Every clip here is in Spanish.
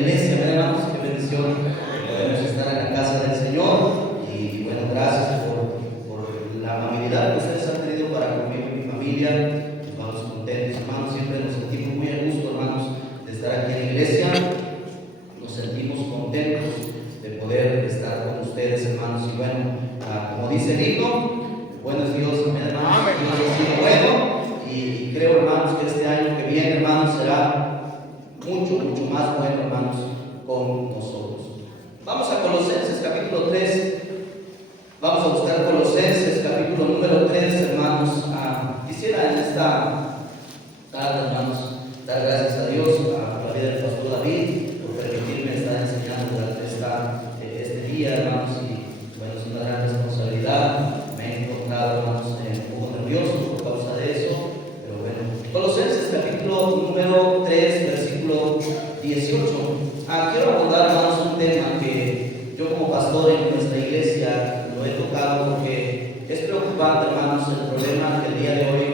iglesia, ¿verdad, hermanos? Qué bendición podemos estar en la casa del Señor. Y bueno, gracias por la amabilidad que ustedes han tenido para conmigo y mi familia. Nos vamos contentos, hermanos. Siempre nos sentimos muy a gusto, hermanos, de estar aquí en la iglesia. Nos sentimos contentos de poder estar con ustedes, hermanos. Y bueno, como dice el himno, bueno es Dios, hermanos. Dios ha sido bueno. Y creo, hermanos, que este año que viene, hermanos, será mucho más bueno, hermanos, con nosotros. Vamos a Colosenses capítulo 3. Vamos a buscar Colosenses capítulo número 3, hermanos. Quisiera en esta tarde, hermanos, dar gracias a Dios por la vida del pastor David, por permitirme estar enseñando durante este día, hermanos. Y bueno, es una gran responsabilidad. Me he encontrado, hermanos, un poco nervioso por causa de eso. Pero bueno, Colosenses capítulo número 3, versículo 18. Quiero abordar, hermanos, un tema que yo como pastor en nuestra iglesia lo he tocado porque es preocupante, hermanos, el problema que el día de hoy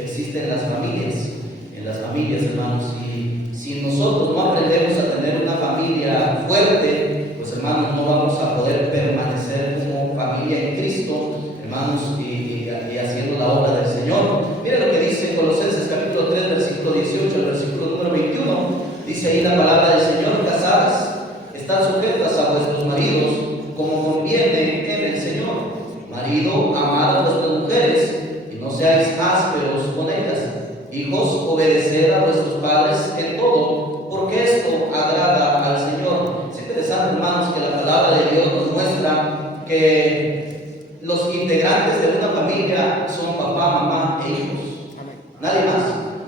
existe en las familias, hermanos. Y si nosotros no aprendemos a tener una familia fuerte, pues, hermanos, no vamos a poder permanecer como familia en Cristo, hermanos, y haciendo la obra del Señor. Miren lo que dice Colosenses capítulo 3, versículo 18, el versículo número 21. Dice ahí la palabra del Señor: casadas, estad sujetas a vuestros maridos, como conviene en el Señor. Marido, amad a vuestras mujeres, y no seáis ásperos con ellas. Hijos, obedeced a vuestros padres en todo, porque esto agrada al Señor. Es interesante, hermanos, que la palabra de Dios nos muestra que los integrantes de una familia son papá, mamá e hijos. Nadie más.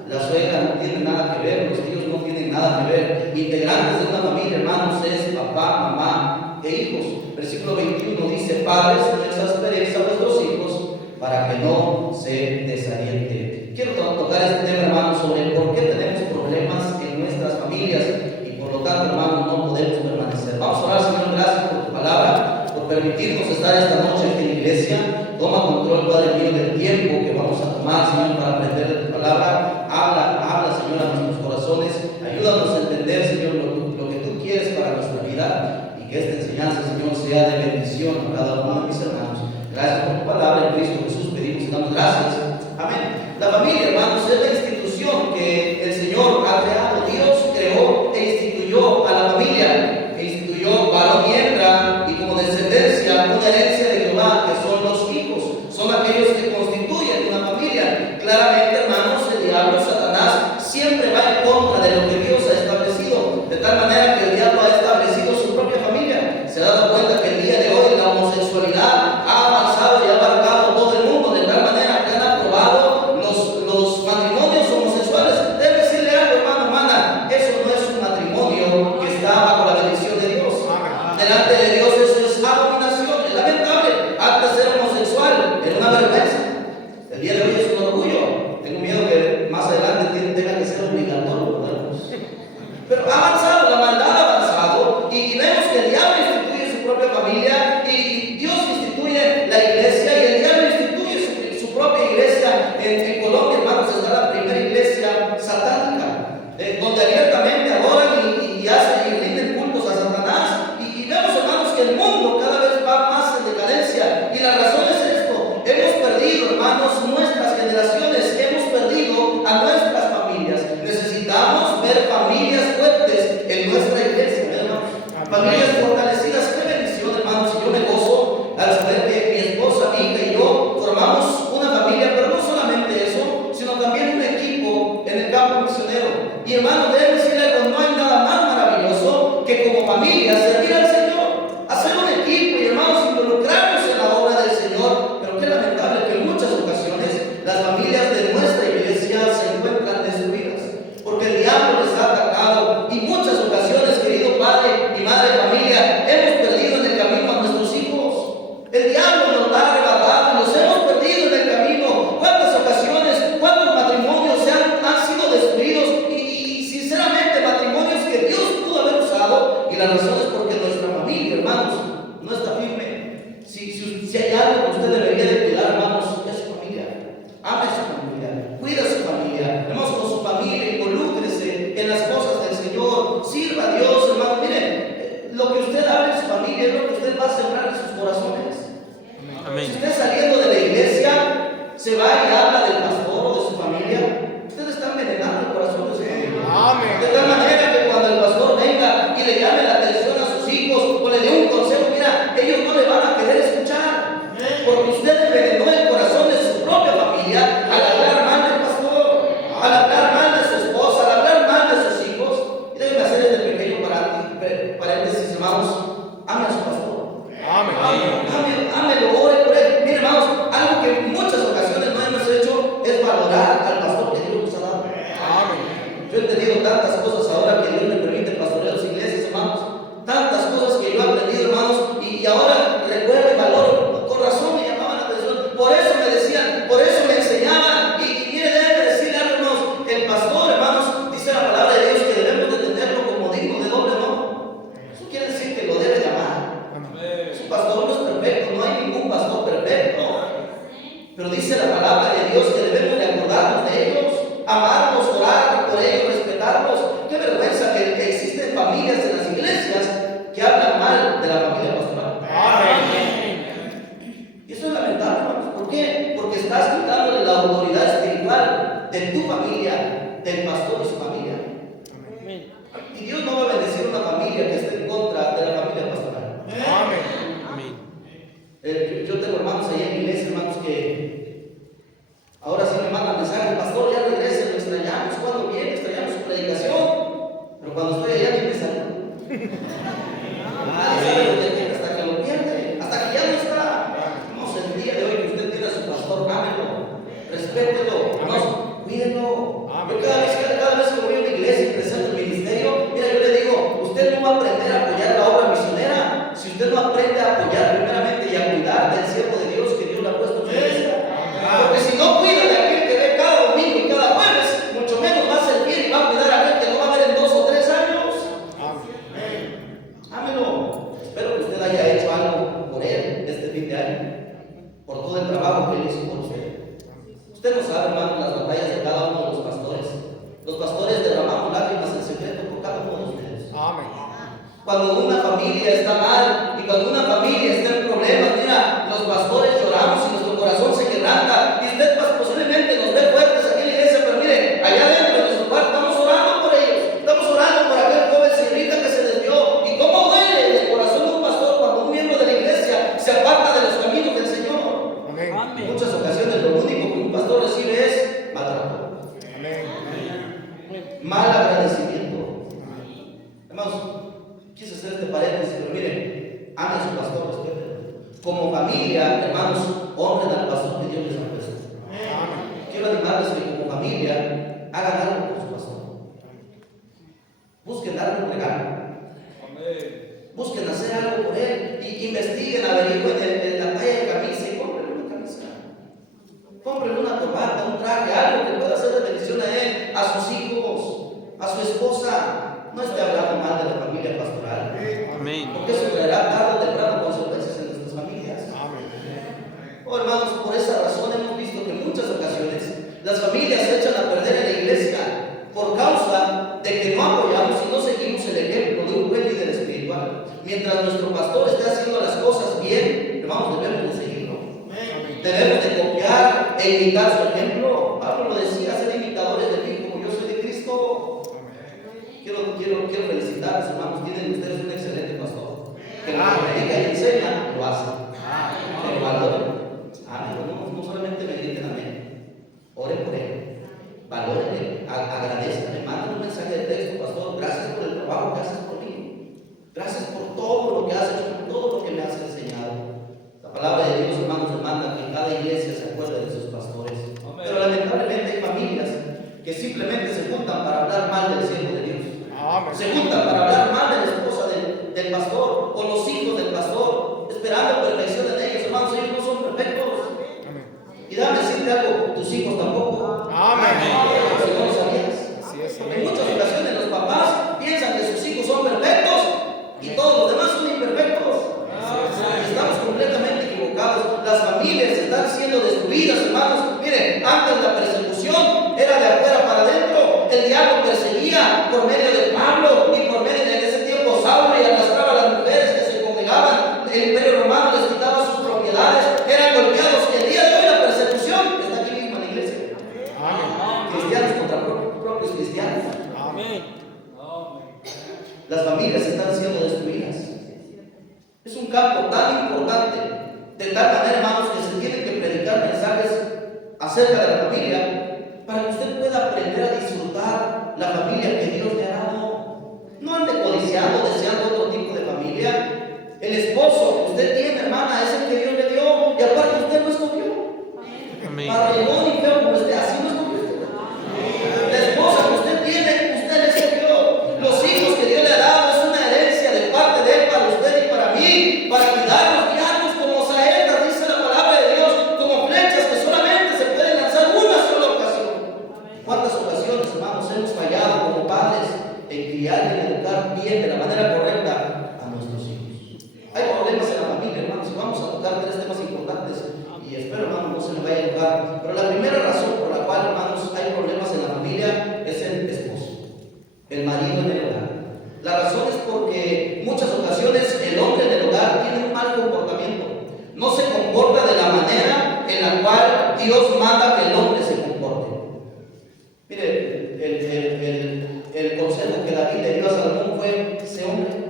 La suegra no tiene nada que ver, los tíos no tienen nada que ver. Integrantes de una familia, hermanos, es papá, mamá e hijos. Versículo 21 dice: padres, no exasperéis a vuestros hijos, para que no se desalienten. Quiero tocar este tema, hermanos, sobre por qué tenemos problemas en nuestras familias y por lo tanto, hermanos, no podemos permanecer. Vamos a orar. Señor, gracias por tu palabra, por permitirnos estar esta noche en la iglesia. Toma control, Padre mío, del tiempo que vamos a tomar, Señor, para aprender de tu palabra. Habla, Señor, a nuestros corazones. Ayúdanos a entender, Señor, lo que tú quieres para nuestra vida, y que esta enseñanza, Señor, sea de bendición a cada uno de mis hermanos. Gracias por tu palabra, en Cristo Jesús pedimos y damos gracias. Amén. La familia, hermanos, es la institución que el Señor ha creado. Dios creó e instituyó a la familia, e instituyó varón y hembra, y como descendencia, una herencia de Jehová, que son los hijos. Son aquellos que constituyen una familia. Claramente, hermanos, el diablo, Satanás, siempre va en contra de lo que Dios ha establecido, de tal manera que el diablo ha establecido su propia familia. Se ha dado cuenta que el día de hoy la homosexualidad ha avanzado y ha abarcado todo el mundo, de tal manera que han aprobado los matrimonios homosexuales. Debe decirle algo, hermano, hermana, eso no es un matrimonio que está bajo la bendición de Dios. Delante de Dios eso es abominación, es lamentable. Antes de ser homosexual era una vergüenza. El día de hoy es un orgullo. Tengo miedo que más adelante tenga que ser obligatorio, ¿verdad? Pero ha avanzado, la maldad ha avanzado, y vemos que el diablo instituye su propia familia, y Dios instituye la iglesia, y el diablo instituye su propia iglesia. En Colombia, hermanos, está la primera iglesia satánica, donde abiertamente adoran y hacen y rinden cultos a Satanás. Y vemos, hermanos, que el mundo cada vez va más en decadencia, y la razón es esto: hemos perdido, hermanos, nuestras generaciones, hemos perdido a nuestras familias. Necesitamos ver familias fuertes en nuestra iglesia, hermanos. Familias fortalecidas. Qué bendición, hermanos, y yo me gozo al saber que mi esposa, mi hija y yo formamos una familia, pero no solamente eso, sino también un equipo en el campo misionero. Y, hermanos, deben decir algo: no hay nada más maravilloso que como familia servir al Señor, hacer un equipo y, hermanos, involucrarnos en la obra del Señor. Pero qué lamentable que en muchas ocasiones las familias de nuestra iglesia se encuentran destruidas, porque el diablo les ha atacado, y muchas ocasiones, querido padre y madre de familia, hemos perdido en el camino a nuestros hijos. El diablo nos ha arrebatado y los hemos perdido en el camino. ¿Cuántas ocasiones, cuántos matrimonios han sido destruidos? Y sinceramente, matrimonios que Dios pudo haber usado, y la razón es porque nuestra familia, hermanos, no está firme. Si hay algo que usted debería de cuidar, hermanos, es su familia. Ame a su familia, cuida a su familia, hermanos, con su familia, involúcrese en las cosas del Señor, sirva a Dios, hermanos. paréntesis, hermanos, ame a su pastor. Amén. Ámelo, ore por él. Miren, hermanos, algo que en muchas ocasiones no hemos hecho es valorar al pastor que Dios nos ha dado. Amén. Yo he tenido tantas cosas ahora que Dios me permite pastorear las iglesias, hermanos. Tantas cosas que yo he aprendido, hermanos, y ahora recuerdo y valoro. Con razón me llamaban la atención. Por eso me decían, por eso me enseñaban. Y mire, déjenme decirle algo, hermanos. El pastor, hermanos, dice la palabra de Dios que debemos de tenerlo como digno de doble honor. Eso quiere decir que lo debe de amar. Su pastor no es perfecto, no hay ningún pastor perfecto. Pero dice la palabra de Dios que debemos de acordarnos de ellos, amarlos, orar por ellos, respetarlos. Qué vergüenza que existen familias en las iglesias que hablan mal de la familia pastoral. Y eso es lamentable, hermanos. ¿Por qué? Porque estás quitándole la autoridad espiritual de tu familia, del pastor y su familia. Y Dios no va a bendecir una familia que esté en contra de la familia pastoral. Yo tengo hermanos ahí en mi iglesia, hermanos, que ahora sí me mandan mensajes: pastor, ya regresa, lo extrañamos, cuando viene, extrañamos su predicación. Pero cuando estoy allá ni me saluda. Nadie sabe lo que tiene hasta que lo pierde, hasta que ya no está. Vamos, el día de hoy que usted tiene a su pastor, ámelo, respételo, hermanos, cuídenlo. Yo cada vez que voy a una iglesia y presento el ministerio, mira, yo le digo: usted no va a aprender a apoyar la obra misionera si usted no aprende a apoyar primeramente y a cuidar del siervo de Dios que Dios le ha puesto en su iglesia. Porque si no cuida de aquel que ve cada domingo y cada jueves, mucho menos va a servir y va a cuidar a aquel que no va a ver en 2 o 3 años. Ámelo. Espero que usted haya hecho algo por él este fin de año, por todo el trabajo que él hizo por usted. Usted no sabe, hermano, las batallas de cada uno de los pastores. Los pastores derramamos lágrimas en secreto por cada uno de ustedes. Cuando una familia está mal y cuando una familia está en problemas, mira, los pastores lloramos y nuestro corazón se quebranta. Y usted posiblemente nos ve fuertes aquí en la iglesia, pero mire, allá dentro de nuestro cuarto estamos orando por ellos. Estamos orando por aquel joven señorita que se desvió. ¿Y cómo duele en el corazón de un pastor cuando un miembro de la iglesia se aparta de los caminos del Señor? En muchas ocasiones lo único que un pastor recibe es maltrato, mal agradecimiento. Hermanos, quise hacer este paréntesis, pero miren, amen a su pastor, respétenlo. Como familia, hermanos, honren al pastor que Dios les ha puesto. Quiero animarles que como familia hagan algo por su pastor. Busquen darle un regalo. Busquen hacer algo por él y investiguen, averigüen en la talla de camisa y cómprenle una camisa. Cómprenle una corbata, un traje, algo que pueda hacer de bendición a él, a sus hijos, a su esposa. No esté hablando mal de la familia pastoral. Porque eso traerá tarde o temprano consecuencias en nuestras familias. Oh, hermanos, por esa razón hemos visto que en muchas ocasiones las familias se echan a perder en la iglesia por causa de que no apoyamos y no seguimos el ejemplo de un buen líder espiritual. Mientras nuestro pastor esté haciendo las cosas bien, hermanos, debemos de seguirlo. Debemos de copiar e imitar su ejemplo. Pablo lo decía: ser imitadores de mí como yo soy de Cristo. Quiero felicitarlos, hermanos. Tienen ustedes un excelente pastor que lo predica y enseña, lo hace. Que lo valoren. Amén. No solamente me griten amén. Oren por él. Valórenle. Agradezcanle. Manden un mensaje de texto: pastor, gracias por el trabajo que haces por mí. Gracias por todo lo que has hecho, por todo lo que me has enseñado. La palabra de Dios, hermanos, demanda que cada iglesia se acuerde de sus pastores. Pero lamentablemente hay familias que simplemente se juntan para hablar mal del siervo de Dios. Se juntan para hablar mal de la esposa del pastor o los hijos del pastor, esperando perfección en ellos. Hermanos, ellos no son perfectos. Y déjame decirte algo: tus hijos tampoco. Si no lo sabías. En muchas ocasiones los papás piensan que sus hijos son perfectos y todos los demás son imperfectos. Estamos completamente equivocados. Las familias están siendo destruidas, hermanos. Miren, antes la persecución era de afuera para adentro. El diablo perseguía por medio de Pablo y por medio de ese tiempo Saulo, y arrastraba a las mujeres que se congregaban. El imperio romano les quitaba sus propiedades, eran golpeados. El día de hoy la persecución está aquí mismo en la iglesia. Cristianos contra propios cristianos. Las familias están siendo destruidas. Es un campo tan importante, de tal manera, hermanos, que se tienen que predicar mensajes acerca de la familia para que usted pueda aprender a disfrutar la familia que Dios le ha dado. No ande codiciando, deseando El esposo que usted tiene, hermana, es el que Dios le dio. Y aparte usted no escogió. Amén. Para llegó y feo como usted, así no escogió usted. La esposa que usted tiene, usted le escogió. Los hijos que Dios le ha dado es una herencia de parte de Él para usted y para mí, para cuidarlos, guiarlos como saetas, dice la palabra de Dios, como flechas que solamente se pueden lanzar una sola ocasión. ¿Cuántas ocasiones, hermanos, hemos fallado como padres en criar y en educar bien de la manera correcta a nuestros hijos? Hay problemas en la familia, hermanos, y vamos a tocar tres temas importantes. Y espero, hermano, no se me vaya a enojar. Pero la primera razón por la cual, hermanos, hay problemas en la familia es el esposo, el marido en el hogar. La razón es porque muchas ocasiones el hombre en el hogar tiene un mal comportamiento. No se comporta de la manera en la cual Dios manda que el hombre se comporte. Mire, el consejo que David le dio a Salomón fue: sé hombre.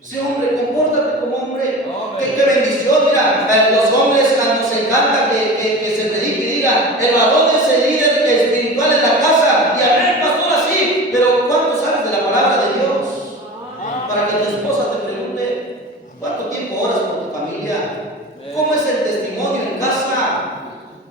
Sé hombre, compórtate como hombre. Qué bendición, mira, los hombres nos encanta que se predique y diga: el varón es el líder espiritual en la casa. Y a ver, pastor, así. Pero ¿cuánto sabes de la palabra de Dios? Para que tu esposa te pregunte: ¿cuánto tiempo oras por tu familia? ¿Cómo es el testimonio en casa?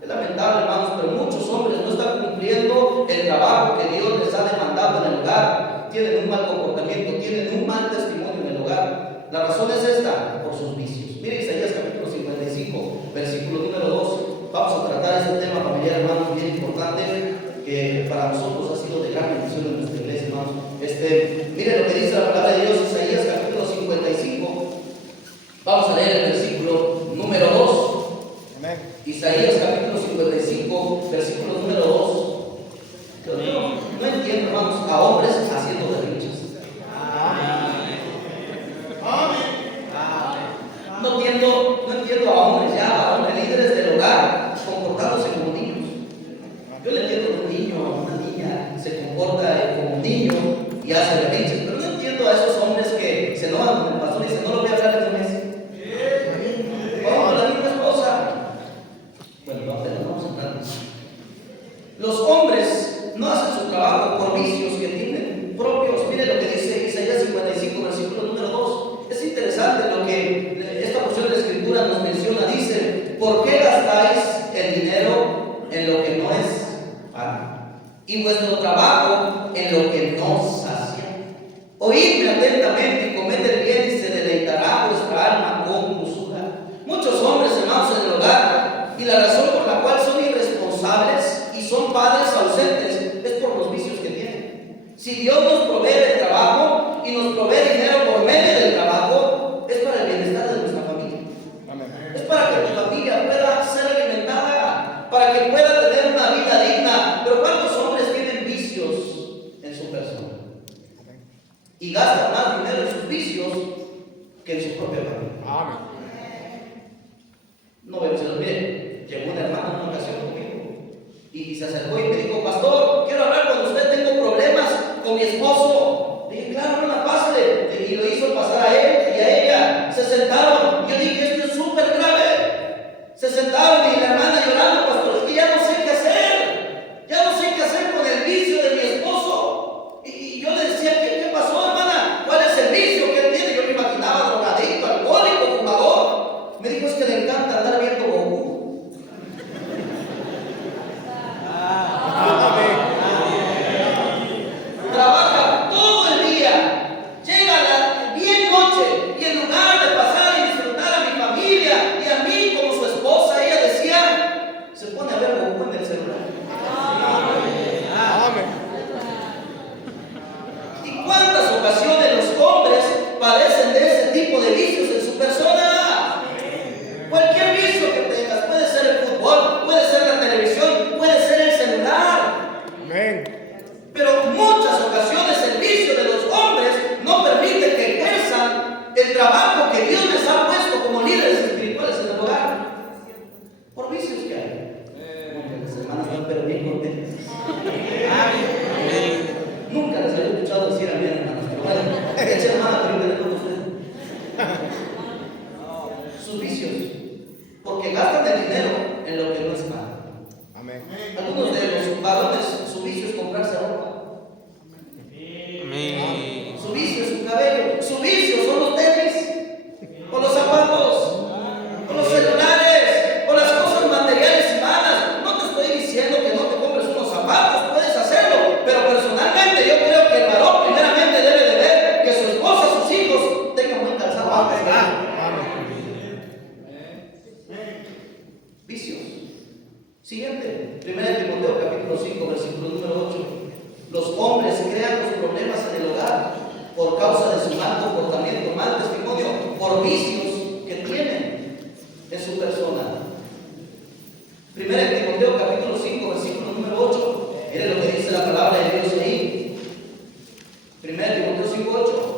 Es lamentable, hermanos, pero muchos hombres no están cumpliendo el trabajo que Dios les ha demandado en el hogar. Tienen un mal comportamiento, tienen un mal testimonio en el hogar. La razón es esta: por sus vicios. Mire Isaías capítulo 55, versículo número 2. Vamos a tratar este tema familiar, hermanos, bien importante, que para nosotros ha sido de gran bendición en nuestra iglesia, hermanos. Mire lo que dice la palabra de Dios, Isaías capítulo 55. Vamos a leer el versículo número 2. Amén. Isaías capítulo 55, versículo número 2. No entiendo, hermanos, a hombres haciendo derechos. No entiendo a hombres ya, varones líderes del hogar, comportándose como niños. Yo le entiendo a un niño, a una niña, se comporta como un niño y hace berrinches, pero no entiendo a esos hombres que se enojan con el pastor y dicen: no lo voy a hablar en un mes. Vamos a la misma esposa. Bueno, no vamos a hablar. Los hombres no hacen su trabajo por vicios que tienen propios. Mire lo que dice Isaías 55, versículo número 2. Es interesante lo que esta porción de la Escritura nos menciona. Dice: ¿por qué gastáis el dinero en lo que no es pan, y vuestro trabajo en lo que no sacia? Oídme atentamente y comed el bien, y se deleitará vuestra alma con dulzura. Muchos hombres, hermanos, en el hogar, y la razón por la cual son irresponsables y son padres ausentes es por los vicios que tienen. Si Dios nos provee de trabajo y nos provee dinero por medio del trabajo, es para el bienestar de nuestra familia. Amén. Es para que tu familia pueda ser alimentada, para que pueda tener una vida digna. Pero ¿cuántos hombres tienen vicios en su persona? Y gastan más dinero en sus vicios que en su propia familia. Amén. No vemos, se los mire. Llegó una hermana en una ocasión conmigo y se acercó y me dijo: pastor, quiero hablar con usted, tengo problemas con mi esposo. Le dije: claro, hermana, pásale. Y lo hizo pasar a él y a ella. Se sentaron. Yo dije: esto es súper grave. Se sentaron y la hermana llorando: pastor, es que ya no sé qué hacer. Ya no sé qué hacer con el vicio de mi esposo. Y yo le decía: ¿qué pasó, hermana? ¿Cuál es el vicio que él tiene? Yo me imaginaba drogadicto, alcohólico, fumador. Me dijo: es que le encanta andar viendo Goku. Trabaja todo el día, llega a la bien noche, y en lugar de pasar y disfrutar a mi familia y a mí como su esposa, ella decía, se pone a ver Goku en el celular. Amén. ¿Y cuántas ocasiones los hombres padecen de ese tipo de vicios en su persona? Cualquier vicio que tengas, puede ser el fútbol, puede ser la televisión, puede ser el celular. Amén. Pero muchas ocasiones el vicio de los hombres no permite que ejerzan el trabajo que Dios les ha puesto como líderes espirituales en el hogar. Por vicios que hay. Las hermanas están pero bien contentas. Nunca les había escuchado decir a mi hermano, pero bueno, echa hermana, pero yo con usted. Sus vicios, porque gastan el dinero en lo que no es malo. Amén. Algunos de los varones, su vicio es comprarse ropa. Amén. Su vicio es su cabello. Su vicio son los tenis. su mal comportamiento, mal testimonio, por vicios que tienen en su persona. Primero en Timoteo capítulo 5, versículo número 8. Miren lo que dice la palabra de Dios ahí. Primero Timoteo 5, 8.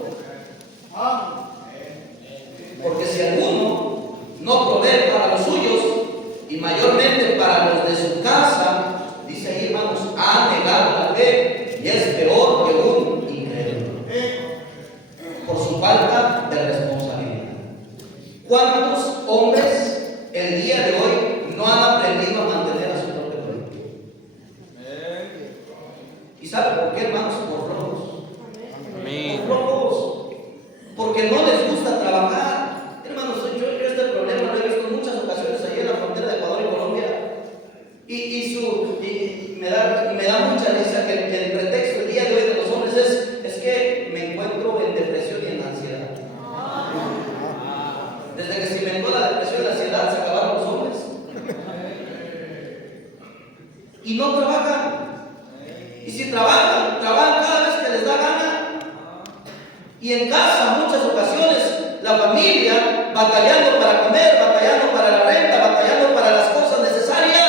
Porque si alguno no provee para los suyos y mayormente para los de su casa, dice ahí, hermanos, ha negado la fe y es peor que un incrédulo por su falta de responsabilidad. ¿Cuántos hombres el día de hoy no han aprendido a mantener a su propio familia? ¿Y saben por qué, hermanos? Por rojos. Por rojos. Porque no les gusta trabajar. Hermanos, yo este problema lo he visto en muchas ocasiones allí en la frontera de Ecuador y Colombia. Y me da mucha risa que el pretexto el día de hoy de los hombres es que me encuentro en depresión y en ansiedad. Desde que se inventó la depresión y la ansiedad se acabaron los hombres. Y no trabajan. Y si trabajan cada vez que les da gana. Y en casa, muchas ocasiones, la familia batallando para comer, batallando para la renta, batallando para las cosas necesarias.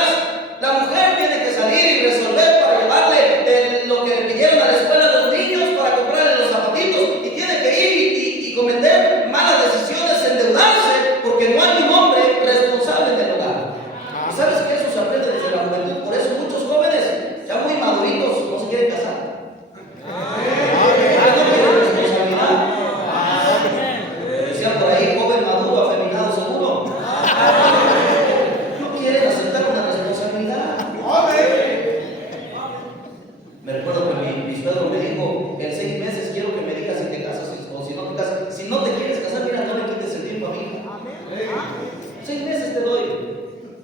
La mujer tiene que salir y resolver para llevarle lo que le pidieron a la escuela a los niños, para comprarle los zapatitos, y tiene que ir y cometer malas decisiones, endeudarse, porque no hay un hombre responsable del hogar. ¿Y sabes que eso se aprende desde la juventud? Por eso muchos jóvenes, ya muy maduritos, no se quieren casar. Por ahí, joven maduro, afeminado seguro. No quieren aceptar una responsabilidad. Me recuerdo que mi suegro me dijo: en 6 meses quiero que me digas si te casas o si no te casas. Si no te quieres casar, mira, no le quites el tiempo a mi hija. 6 meses te doy.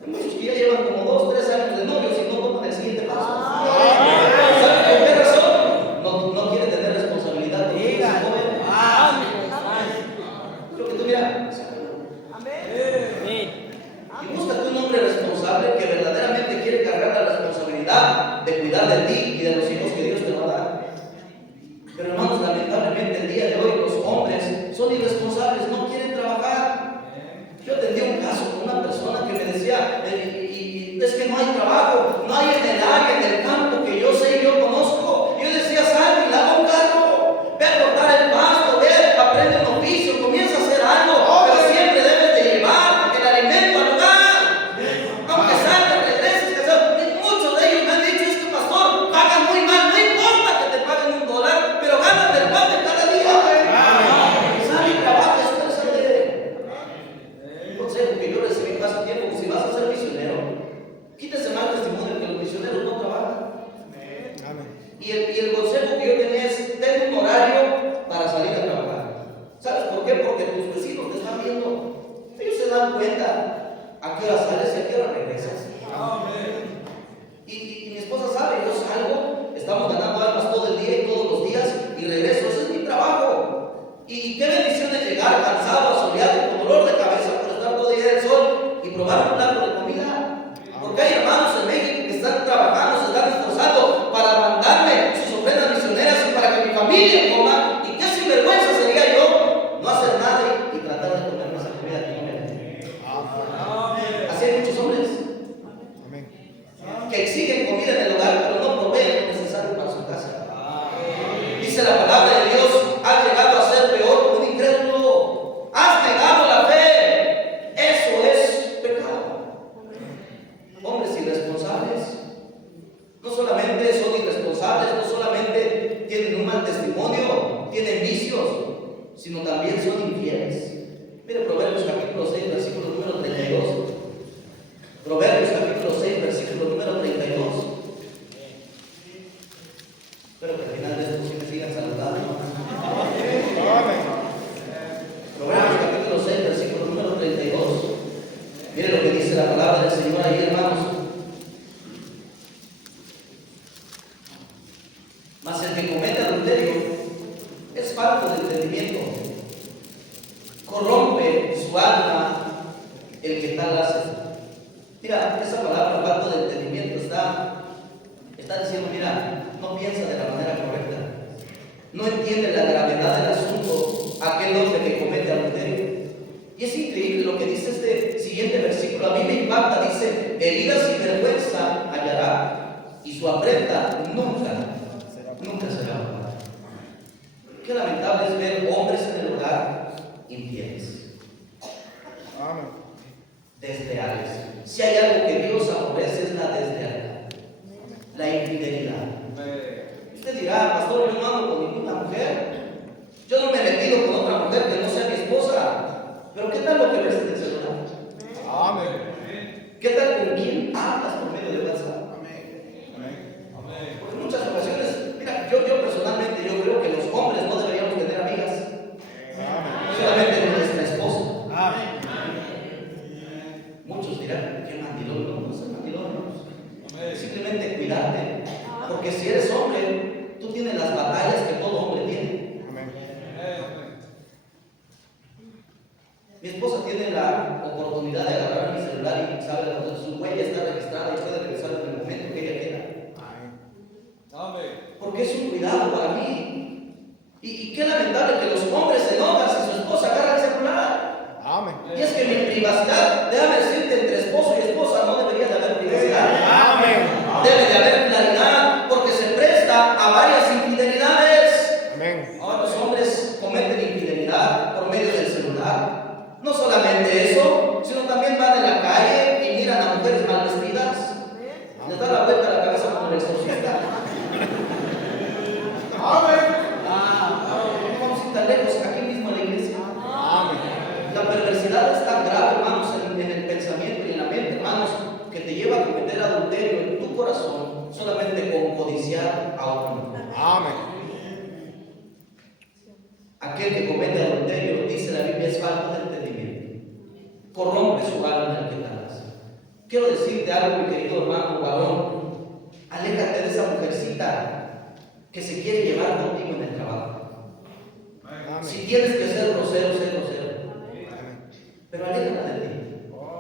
Hay muchos que ya llevan como 2, 3 años de novios y no toman el siguiente paso. ¿Sabes por qué razón? No quieren tener responsabilidad de su joven. Mira, y búscate un hombre responsable que verdaderamente quiere cargar la responsabilidad de cuidar de ti y de los hijos que Dios te va a dar. Pero hermanos, lamentablemente el día de hoy los hombres son irresponsables, no quieren trabajar. Yo atendí un caso con una persona que me decía, es que no hay trabajo, no hay en el área, en el campo que yo sé y yo conozco. Yo decía, sal y lava un carro, ve a cortar el pasto, aprende un oficio, comienza a hacer algo, pero siempre debes de llevar el alimento al hogar. Aunque salgas, regreses, muchos de ellos me han dicho: es que pastor, pagan muy mal, no importa que te paguen $1, pero ganan del pan de cada día. Sal y trabaja, esfuérzate. Un consejo que yo recibí hace tiempo: si vas a ser misionero, quítese mal testimonio que los misioneros no trabajan. Y el consejo que yo tenía es: ten un horario para salir a trabajar. ¿Sabes por qué? Porque tus vecinos te están viendo. Ellos se dan cuenta a qué hora sales y a qué hora regresas. Y mi esposa sabe, yo salgo, estamos ganando almas todo el día y todos los días, y regreso. Ese es mi trabajo. Y qué bendición es llegar cansado, asoleado, con dolor de cabeza por estar todo el día del sol y probar un plato de comida. Porque hay hermanos en México que están trabajando, se están esforzando para mandarme sus ofrendas misioneras y para que mi familia coma. Y qué sinvergüenza sería yo no hacer nada y tratar de comer esa comida que comen. Así hay muchos hombres que exigen comida en el hogar, pero no proveen lo necesario para su casa. Dice la palabra de Dios: has llegado a ser peor que un incrédulo. Has negado la fe. Eso es pecado. Hombres irresponsables no solamente son irresponsables, no solamente tienen un mal testimonio, tienen vicios, sino también son infieles. Mire Proverbios capítulo 6, versículo número 32. Proverbios capítulo 6, versículo número 32. Espero que al final de esto sí me sigan saludando. Proverbios capítulo 6, versículo número 32. Mire lo que dice la palabra del Señor ahí, hermanos. Mas el que comete adulterio es falto de entendimiento, corrompe su alma el que tal hace. Mira, esa palabra falto de entendimiento está diciendo: mira, no piensa de la manera correcta, no entiende la gravedad del asunto impacta, dice, heridas y vergüenza hallará, y su afrenta nunca será pagada. Qué lamentable es ver hombres en el hogar infieles, Amén. desleales. Si hay algo que Dios aborrece es la deslealtad, la infidelidad. Usted dirá, pastor, yo no ando con ninguna mujer, yo no me he metido con otra mujer que no sea mi esposa, pero ¿qué tal lo que ves en el celular? Amén. ¿Qué tal con quién hablas por medio de WhatsApp? Amén. Porque en muchas ocasiones, mira, yo personalmente yo creo que los hombres no deberíamos tener amigas, solamente de nuestra esposa. Muchos dirán, qué mandilón, no es mandilón, no. Simplemente cuidarte, porque si eres hombre, tú tienes las batallas que todo hombre tiene. Amén. Mi esposa tiene la oportunidad de agarrar mi celular y sabe cuando su huella está registrada y puede regresar en el momento que ella quiera. Porque es un cuidado para mí. Y qué lamentable que los hombres se enojan si su esposa agarra el celular. Amén. Y es que mi privacidad, déjame decirte, entre esposo y esposa no debería de haber privacidad. Amén. Debe de haber claridad porque se presta a varias infidelidades. Amén. Ahora los hombres cometen infidelidad por medio del celular. No solamente eso, sino también van en la calle y miran a mujeres mal vestidas. Les da la vuelta a la cabeza como el exorcista. No vamos a ir tan lejos, aquí mismo en la iglesia. Amén. La perversidad es tan grave, hermanos, en el pensamiento y en la mente, hermanos, que te lleva a cometer adulterio en tu corazón solamente con codiciar a otro. Amén. Aquel que comete adulterio, dice la Biblia, es falta de entendimiento. Corrompe su alma en el que tardas. Quiero decirte algo, mi querido hermano varón. Aléjate de esa mujercita que se quiere llevar contigo en el trabajo. Si tienes que ser grosero, sé grosero. Pero aléjate de ti.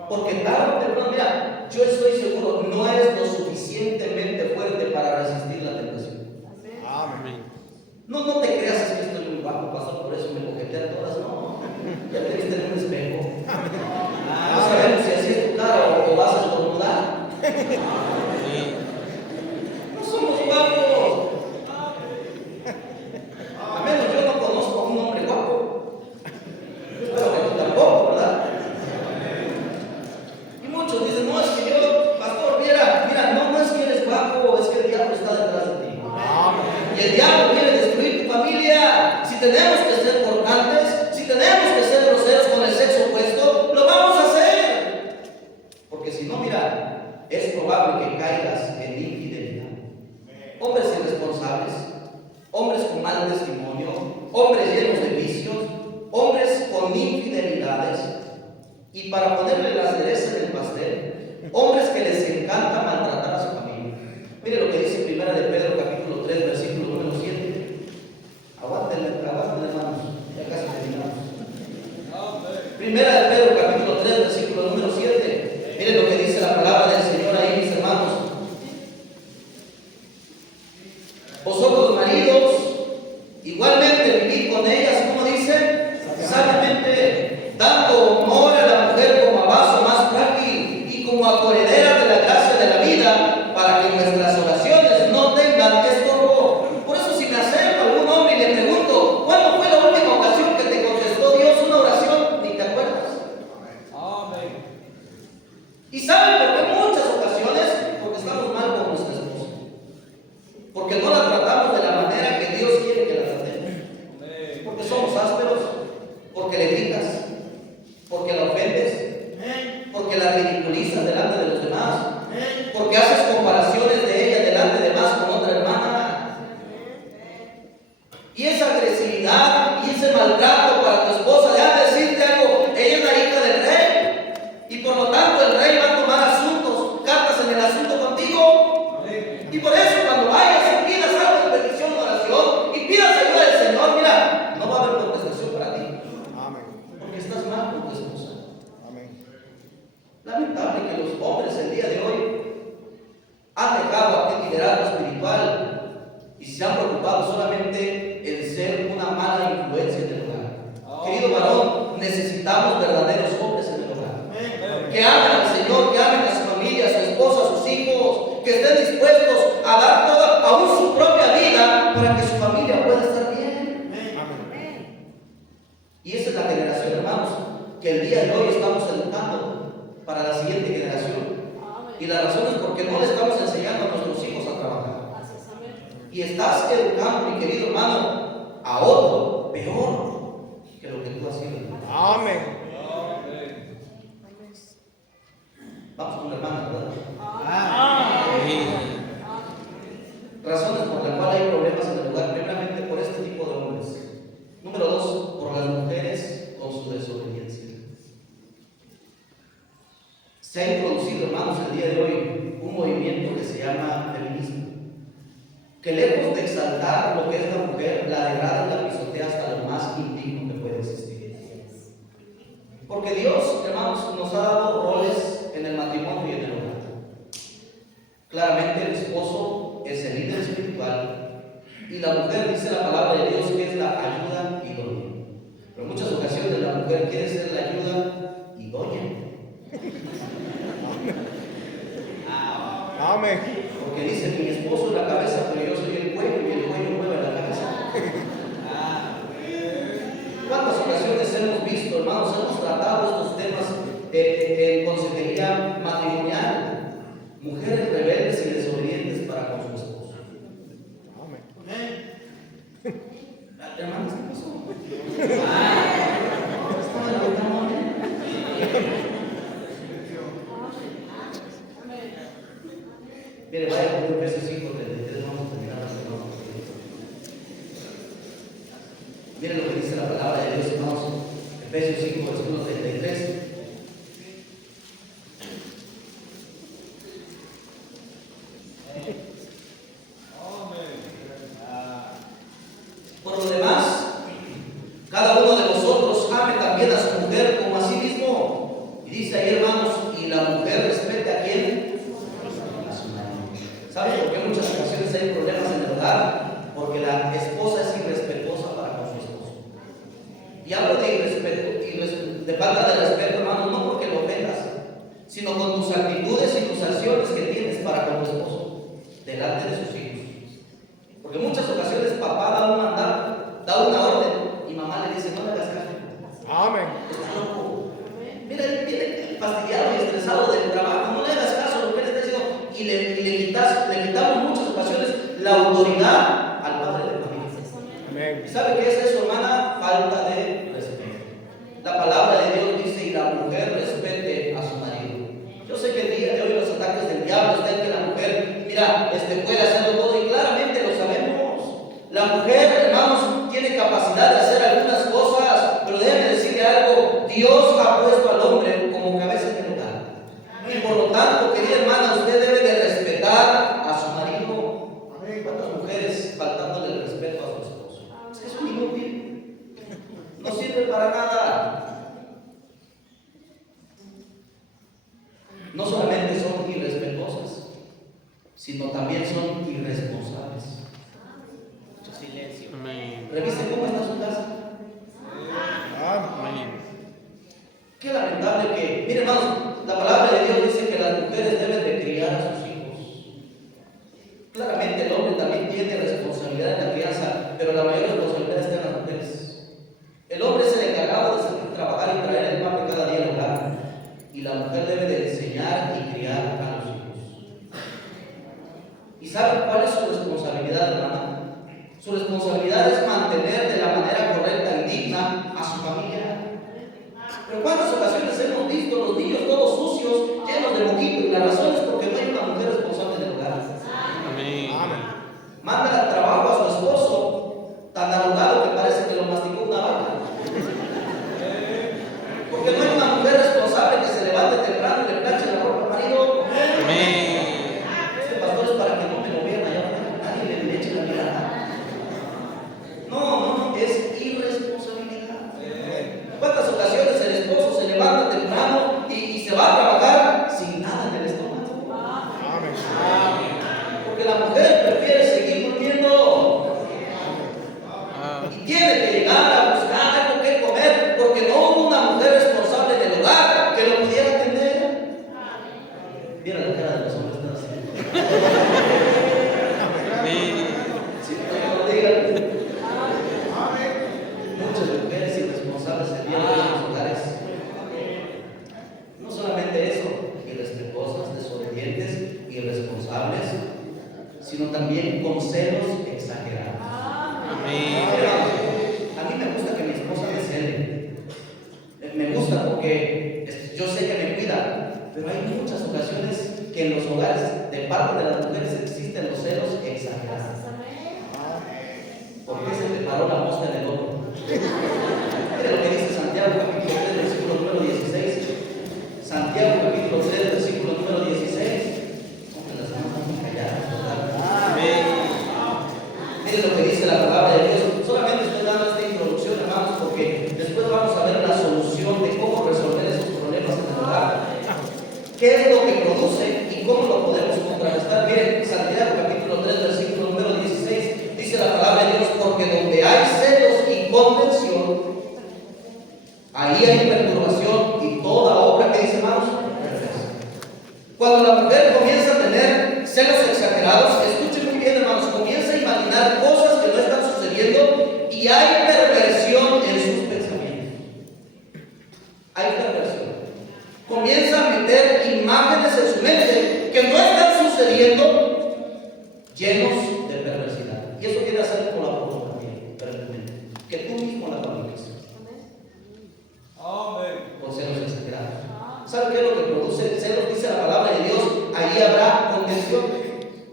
Porque tarde o temprano, mira, yo estoy seguro, no eres lo suficientemente fuerte para resistir la tentación. Amén. No te creas es que estoy muy bajo, pastor, por eso me coquetean todas. No, ya te viste en un espejo. No sabemos si así es tu cara o vas a estornudar. No somos guapos. A menos yo no conozco a un hombre guapo. Espero que tú tampoco, ¿verdad? Y muchos dicen, no, es que yo, pastor, mira, no es que eres guapo, es que el diablo está detrás de ti. Y el diablo quiere destruir tu familia. Si tenemos que ser cortantes, si tenemos que ser groseros con el sexo opuesto, lo vamos a hacer. Porque si no, mira, es probable que caigas en infidelidad. Hombres irresponsables, hombres con mal testimonio, hombres llenos de vicios, hombres con infidelidades. Y para ponerle la cereza en el pastel, hombres que les encanta maltratar a su familia. Mire lo que dice Primera de Pedro capítulo 3 versículo número 7. Aguántenle hermanos, ya casi terminamos. Primera de Pedro capítulo 3 versículo número 7. Mire lo que dice la palabra del Señor ahí, mis hermanos. Vosotros maridos, igualmente vivid con ellas, como dice, sabiamente, dando honor a la mujer como a vaso más frágil y como a coheredera de la gracia de la vida, para que nuestras oraciones no tengan estorbo. Por eso si me acerco a algún hombre y le pregunto, ¿cuándo fue la última ocasión que te contestó Dios una oración? Ni te acuerdas. Amén. ¿Y saben por qué muchas ocasiones? Porque estamos mal con nuestra esposa. Porque no la tratamos de la manera que Dios quiere que la tratemos. Porque somos ásperos, porque le gritas, porque la ofendes, porque la ridiculizas delante de los demás, porque haces comparaciones de ella delante de más con otra hermana. Y esa agresividad y ese maltrato para tu esposa, déjame decirte algo, ella es la hija del rey. Y por lo tanto el rey va a tomar cartas en el asunto contigo. Y por eso cuando vayas y pidas algo de petición o oración y pidas ayuda del Señor, mira, no va a haber contestación para ti. Amén. Porque estás mal con tu esposa. Amén. Lamentable que los hombres el día de hoy han dejado aquel liderazgo espiritual y se han preocupado solamente en ser una mala influencia en el hogar. Querido varón, necesitamos verdaderos hombres en el hogar. Que amen al Señor, que amen que el día de hoy estamos educando para la siguiente generación. Y la razón es porque no le estamos enseñando a nuestros hijos a trabajar. Y estás educando, mi querido hermano, a otro peor que lo que tú has sido. Amén. Vamos con la hermana, ¿verdad? Amén. Razones por las cuales hay problemas en el hogar, primeramente por este tipo de hombres. Número 2, por las mujeres con su desobediencia. Se ha introducido, hermanos, el día de hoy un movimiento que se llama feminismo, que lejos de exaltar lo que es la mujer, la degrada y la pisotea hasta lo más indigno que puede existir. Porque Dios, hermanos, nos ha dado roles en el matrimonio y en el hogar. Claramente el esposo es el líder espiritual y la mujer, dice la palabra de Dios, que es la ayuda idónea. Pero en muchas ocasiones la mujer quiere ser la ayuda idónea. Amén. Porque dice, mi esposo es la cabeza, pero yo soy el cuello y el cuello mueve la cabeza. ¿Cuántas ocasiones hemos visto, hermanos, hemos tratado estos temas en consejería matrimonial? Mujeres rebeldes y desobedientes para con su esposo. Amén. Hermanos, ¿qué pasó? Mire, vaya con Efesios 5, 33, vamos a terminar este hermano. Mire lo que dice la palabra de Dios, hermanos. Efesios 5, versículo 33. Por lo demás, cada uno de vosotros ame también a su mujer como a sí mismo. Y dice ahí, hermanos, y la mujer respete a quién? A su marido. ¿Saben por qué en muchas ocasiones hay problemas en el hogar? Porque la esposa es irrespetuosa para con su esposo. Y hablo de irrespeto, de falta de respeto, hermanos, no porque lo ofendas, sino con tus actitudes y tus acciones que tienes para con tu esposo, delante de sus hijos. Porque en muchas ocasiones papá da un mandato, da una orden, y mamá le dice, no le hagas caso. Amén. Está loco. Mira, él viene fastidiado y estresado del trabajo, no le hagas caso a lo que él está diciendo, y le quitamos en muchas ocasiones la autoridad al padre de familia. Amén. ¿Y sabe qué es eso, hermana? Falta de respeto. La palabra de Dios dice, y la mujer respete a su marido. Yo sé que el día de hoy los ataques del diablo están en que la mujer, mira, puede hacerlo todo, y claramente lo sabemos. La mujer, hermanos, tiene capacidad de hacer algunas cosas, pero déjenme decirle algo, Dios ha puesto al hombre como cabeza en el hogar. Y por lo tanto, querida hermana, usted debe de respetar a su marido. ¿Cuántas mujeres faltándole el respeto a su esposo? Es que es un inútil, no sirve para nada. No solamente son irrespetuosas, sino también son irresponsables. Mucho silencio. Amén. Revise cómo está su casa. Amén. Qué lamentable que, miren hermanos, la palabra de Dios dice que las mujeres deben de criar a sus hijos. Claramente el hombre también tiene responsabilidad en la crianza, pero la mayor responsabilidad está en las mujeres. El hombre es el encargado de salir a trabajar y traer el pan de cada día al hogar, y la mujer debe de enseñar y criar a los hijos. ¿Y saben cuál es su responsabilidad, hermana? Su responsabilidad es mantener de la manera correcta y digna a su familia. Pero ¿cuántas ocasiones hemos visto los niños todos sucios, llenos de moquito? Y la razón es porque no hay una mujer responsable en el hogar. Amén. Manda al trabajo a su esposo tan arrugado que parece que lo masticó una vaca. Porque no hay una mujer responsable que se levante temprano y le planche la ropa al marido. Amén. Este pastor es para que no me lo vean allá afuera, nadie le eche la mirada. No, es irresponsabilidad. ¿Cuántas ocasiones el esposo se levanta temprano y se va a trabajar sin nada en el estómago? Amén. Porque la mujer prefiere seguir durmiendo y tiene que llegar a buscar algo que comer porque no hubo una mujer responsable del hogar que lo pudiera atender. Mira la cara de los hombres, están así. Amén. Si no lo digan. Muchas mujeres irresponsables se vieron en los hogares también con celos exagerados. Amén. A mí me gusta que mi esposa me cele. Me gusta porque yo sé que me cuida, pero hay muchas ocasiones que en los hogares de parte de las mujeres existen los celos exagerados. ¿Por qué se te paró la mosca en el ojo? Mire lo que dice Santiago capítulo 3, versículo número 16. Santiago capítulo 3, versículo número 16. Pongan las manos muy calladas, ¿verdad? Amén. Mire lo que dice la palabra de Dios. Solamente estoy dando esta introducción, hermanos, porque después vamos a ver la solución de cómo resolver esos problemas en el hogar. ¿Qué es lo que produce y cómo lo podemos contrarrestar? Miren, Santiago capítulo 3, versículo número 16, dice la palabra de Dios: porque donde hay celos y contención, ahí hay perturbación y toda obra, ¿qué dice, hermanos? Cuando la mujer comienza a tener celos exagerados, escuchen muy bien, hermanos, comienza a imaginar cosas que no están sucediendo y hay perversión en sus pensamientos. Hay perversión. Comienza a meter imágenes en su mente que no están sucediendo, llenos de perversidad. Y eso viene a ser por la pornografía, que tú mismo la fabricas. Con celos exagerados. ¿Sabe qué es lo que produce celos? Dice la palabra de Dios: ahí habrá contención.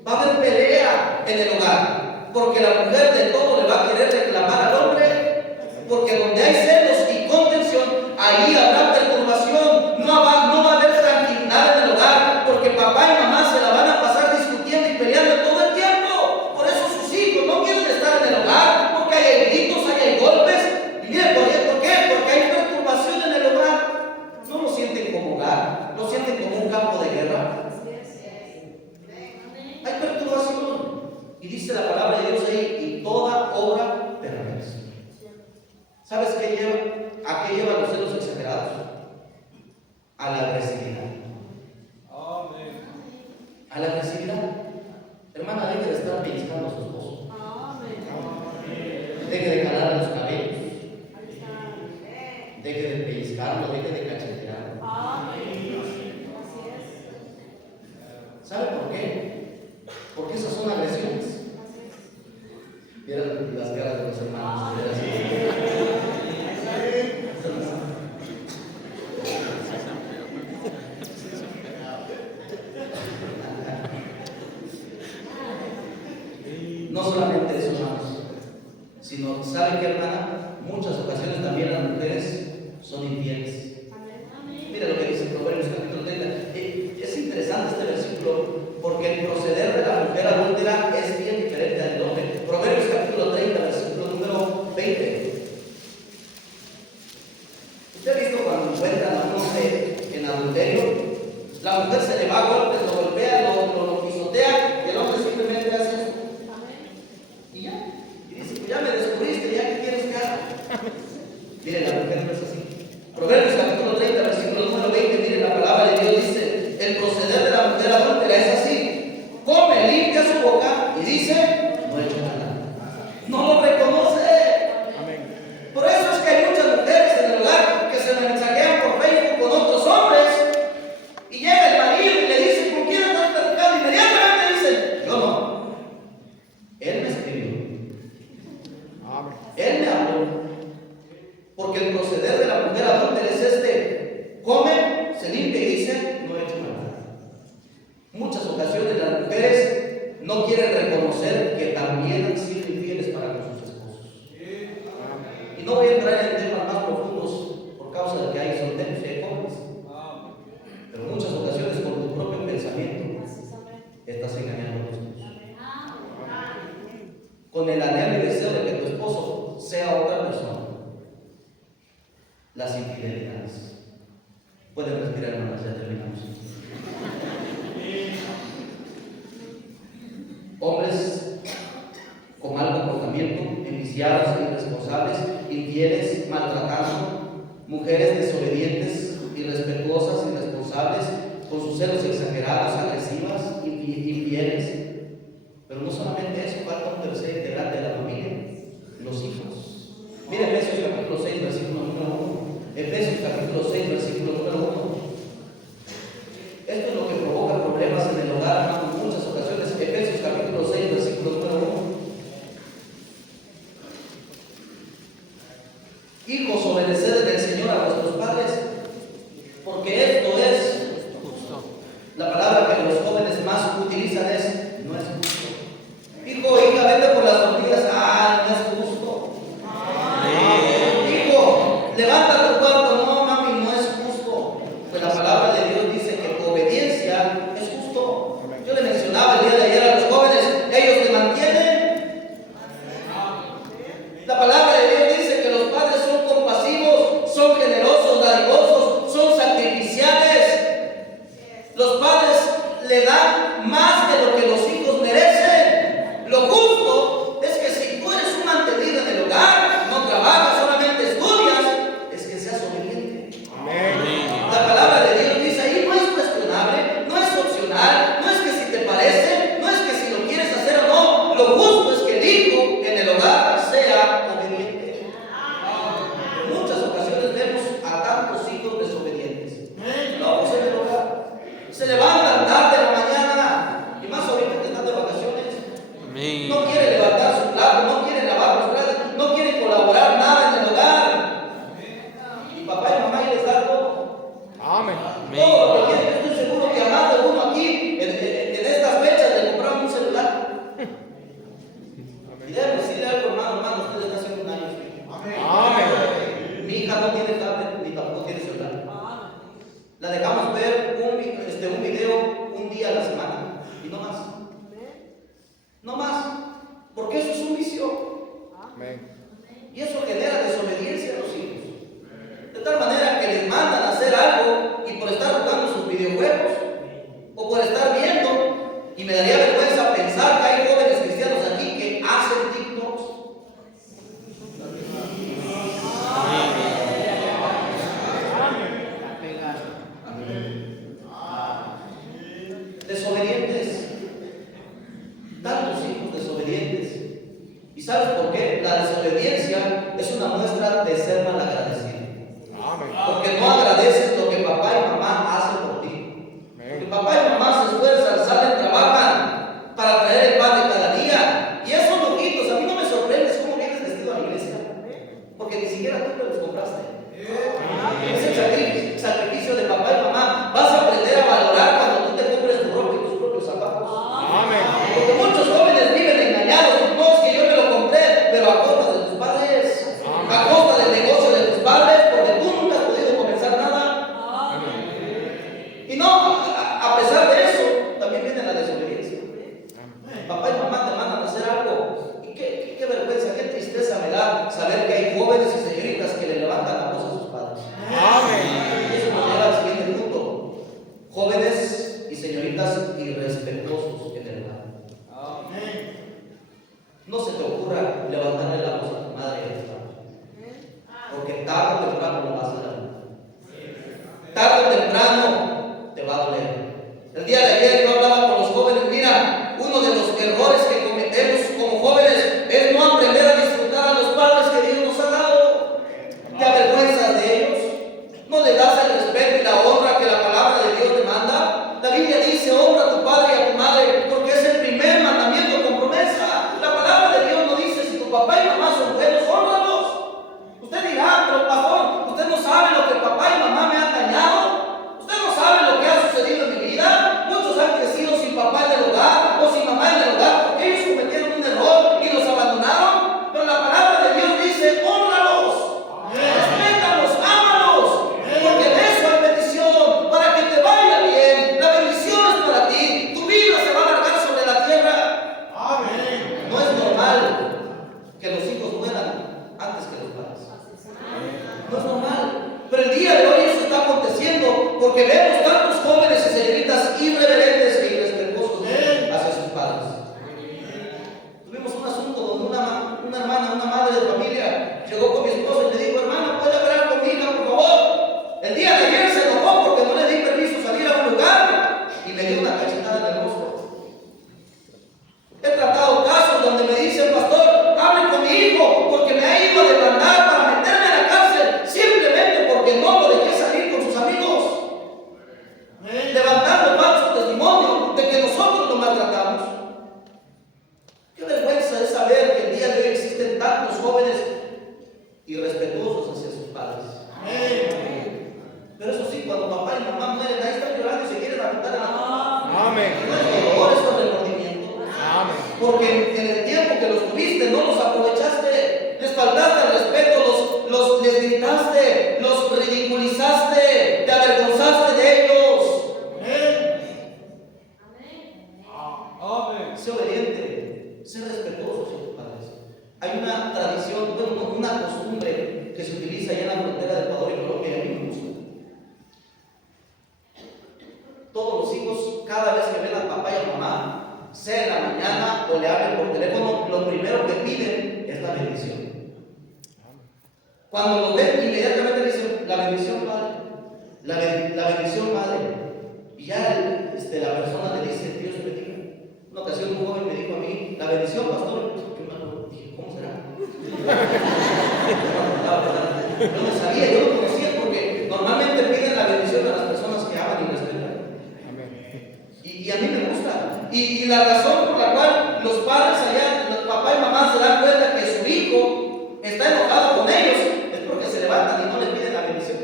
Va a haber pelea en el hogar, porque la mujer de todo le va a querer reclamar al hombre, porque donde hay celos y contención, ahí habrá perturbación. No va a haber tranquilidad en el hogar, porque papá y mamá se la van a pasar discutiendo y peleando todo el tiempo. Por eso sus hijos no quieren estar en el hogar, porque hay gritos, hay golpes. Y miren, ¿por qué? Porque hay perturbación en el hogar. No lo sienten como hogar, lo sienten como un campo de guerra. Hay perturbación. Y dice la palabra de Dios ahí: y toda obra perversa. ¿Sabes qué lleva? ¿A qué llevan los celos exagerados? A la agresividad. A la agresividad. Hermana, deje de estar pellizcando a su esposo. Deje de jalarle los cabellos. Deje de pellizcarlo, deje de cachetearlo. ¿Sabe por qué? Porque esas son agresiones. Vieran las caras de los hermanos. No solamente eso, hermanos, sino, ¿saben qué, hermana? Muchas ocasiones también las mujeres son infieles. Mira lo que dice Proverbios capítulo 30. Es interesante este versículo, porque el proceder de la mujer adúltera es bien diferente al del hombre. Proverbios capítulo 30, versículo número 20. ¿Usted ha visto cuando encuentran a un hombre en adulterio? La mujer se le va a golpes, lo golpea, lo pisotea, y el hombre simplemente hace esto. Y ya. Y dice: pues ya me descubriste, ya que quieres que haga. Miren, la mujer no es así. Proverbios capítulo 30, versículo número 20, miren la palabra de Dios, dice: el proceder de la mujer adúltera es así: come, limpia su boca y dice: no he hecho nada. No lo reconoce. Por eso es que hay muchas mujeres en el hogar que se mensajean por Facebook con otros hombres, y llega el marido y le dice: ¿con quién estás platicando? Inmediatamente dicen: yo no. Él me escribió. Él me habló. Porque el proceder de la mujer adúltera es este: come, se limpia y dice: no he hecho nada. Muchas ocasiones las mujeres no quieren reconocer que también han sido infieles para con sus esposos. Y no voy a entrar en temas más profundos por causa de que hay solteros y hay jóvenes. Pero muchas ocasiones por tu propio pensamiento estás engañando a tu esposo, con el anhelo y deseo de que tu esposo sea otra persona. Las infidelidades. Pueden respirar, hermanas, ya terminamos. Hombres con mal comportamiento, enviciados, irresponsables, infieles, maltratando. Mujeres desobedientes, irrespetuosas, irresponsables, con sus celos exagerados, agresivas, infieles. Pero no solamente eso, falta un tercer integrante de la familia: los hijos. Miren Efesios capítulo 6, versículo número 1. Efesios capítulo 6, versículo número 1. Esto es lo que provoca problemas en el hogar en muchas ocasiones. Efesios capítulo 6, versículo Hijos, obedeced en el Señor a vuestros padres, porque esto es Justo. la palabra que los jóvenes más utilizan es no es justo. Hijo, hija, vete por las tortillas. Ah, no es justo. Hijo, levanta tu cuarto. No, mami, no es justo. Pues la palabra de Dios dice que obediencia es justo. Yo le mencionaba el día de ayer a los jóvenes, ellos te mantienen. La palabra de Dios dice que los padres son compasivos, son generosos, dadivosos, son sacrificiales. Los padres le dan más de lo que los hijos merecen. Lo justo es que si tú eres un mantenido en el hogar, no trabajas, solamente estudias, es que seas obediente. La palabra de Dios dice ahí, no es cuestionable, no es opcional, no es que si te parece, no es que si lo quieres hacer o no. Lo justo es que el hijo en el hogar sea obediente. En muchas ocasiones vemos a tantos hijos desobedientes. No, pues en el hogar se levantan tarde en la mañana, y más ahorita que están de vacaciones. Amén. No quiere levantar su plato, no quiere lavar los platos, no quiere colaborar nada en el hogar. Y papá y mamá ya les da todo. Amén. Todo lo que quieren. Yo estoy seguro que a más de uno aquí, en estas fechas, le compraron un celular. Y debe decirle algo, hermano, usted desde hace un año. Amén. Mi hija no tiene tablet ni tampoco tiene celular. La dejamos ver un video un día a la semana y no más. No más. Porque eso es un vicio. Amén. Y eso genera desobediencia a los hijos. De tal manera que les mandan a hacer algo y por estar jugando sus videojuegos o por estar viendo, y me daría vergüenza pensar que hay jóvenes cristianos aquí que hacen TikToks. Desobedientes. Tantos hijos desobedientes. ¿Y sabes por qué? La desobediencia es una muestra de ser malagradecido. Amén. Porque no agradeces lo que papá y mamá hacen por ti. Porque papá y mamá se esfuerzan, salen, trabajan para traer el pan de cada día. Y esos lujitos, a mí no me sorprendes cómo vienes vestido a la iglesia. Porque ni siquiera tú te los compraste. Es el sacrificio de papá y mamá. Vas a aprender a valorar cuando tú te compres tu ropa y tus propios zapatos. Amén. Porque muchos jóvenes viven engañados. No es que yo me lo compré, pero a costa de tus padres, a costa del negocio de tus padres, porque tú nunca has podido comenzar nada. Y no, a pesar de eso, también viene la desobediencia. Papá y mamá te mandan a hacer algo. Y qué vergüenza, qué tristeza me da saber que hay jóvenes y señoritas que le levantan la voz a sus padres. Amén. Y eso nos lleva al siguiente punto. Jóvenes y señoritas irrespetuosos en el hogar. No se te ocurra levantarle la voz a tu madre y a tu padre, porque tarde o temprano lo vas a dar. Tarde o temprano te va a doler. El día de ayer yo hablaba con los jóvenes. Mira, uno de los errores que cometemos como jóvenes es no aprender a disfrutar a los padres que Dios nos ha dado. Te avergüenzas de ellos, no le das el respeto y la honra que la palabra de Dios demanda. La Biblia dice: honra a tu padre y a tu madre, porque es el primer mandamiento con promesa. La palabra de Dios no dice: si tu papá y mamá son buenos, hónralos. Usted dirá: pero pastor, usted no sabe lo que papá y mamá me han dañado. Usted no sabe lo que ha sucedido en mi vida. Muchos han crecido sin papá en el hogar o sin mamá en el hogar porque ellos cometieron un error y los abandonaron. Pero la palabra de Dios dice: hónralos, respétalos, ámalos, porque de eso hay bendición, para que te vaya bien. La bendición es para ti. Tu vida se va a alargar sobre la tierra. Amén. No es normal que los hijos mueran antes que los padres. No es normal. Pero el día de hoy eso está aconteciendo porque vemos tantos jóvenes y señoritas irreverentes e irrespetuosos hacia sus padres. Tuvimos un asunto donde una hermana, una madre de familia, llegó con mi esposo y le dijo: hermana, ¿puede hablar con mi hija, por favor? El día de ayer se enojó porque no le di permiso salir a un lugar y me dio una cachetada en el rostro. He tratado casos donde me dicen: pastor, hable con mi hijo porque me ha ido a demandar para meterme a la cárcel simplemente porque no lo dejé salir con sus amigos, levantando falso testimonio de que nosotros lo maltratamos. Qué vergüenza es saber que el día de hoy existen tantos jóvenes descalificaste, los ridiculizaste, te avergonzaste de ellos. Sé obediente, sé respetuoso a tus padres. Hay una tradición, bueno, una costumbre que se utiliza allá en la frontera de Ecuador y Colombia, y a mí me gusta. Todos los hijos, cada vez que ven a papá y a mamá, sea en la mañana o le hablen por teléfono, lo primero que piden es la bendición. Cuando los ven, inmediatamente dicen la bendición, padre, la bendición, madre. Y ya la persona le dice, Dios bendiga. Una ocasión un joven me dijo a mí, la bendición, pastor. Yo dije, ¿cómo será? Yo no sabía, yo no conocía, porque normalmente piden la bendición a las personas que aman y respetan. Y a mí me gusta. Y la razón por la cual los padres allá, los papá y mamá se dan cuenta que su hijo está enojado con ellos, es porque se levantan y no le piden la bendición.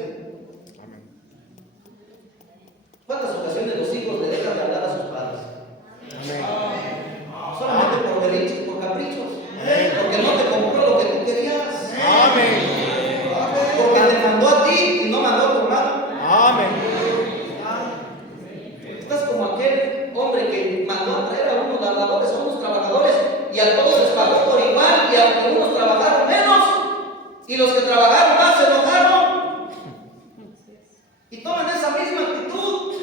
¿Cuántas ocasiones los hijos le dejan de hablar a sus padres? Solamente por berrinches, por caprichos. Porque no te compró lo que tú querías. Porque te mandó a ti y no mandó a tu hermano. Estás como aquel hombre que mandó a traer a unos labradores, a unos trabajadores, y a todos les pagó por igual, y aunque unos trabajaron menos, y los que trabajaron más se enojaron. Y toman esa misma actitud.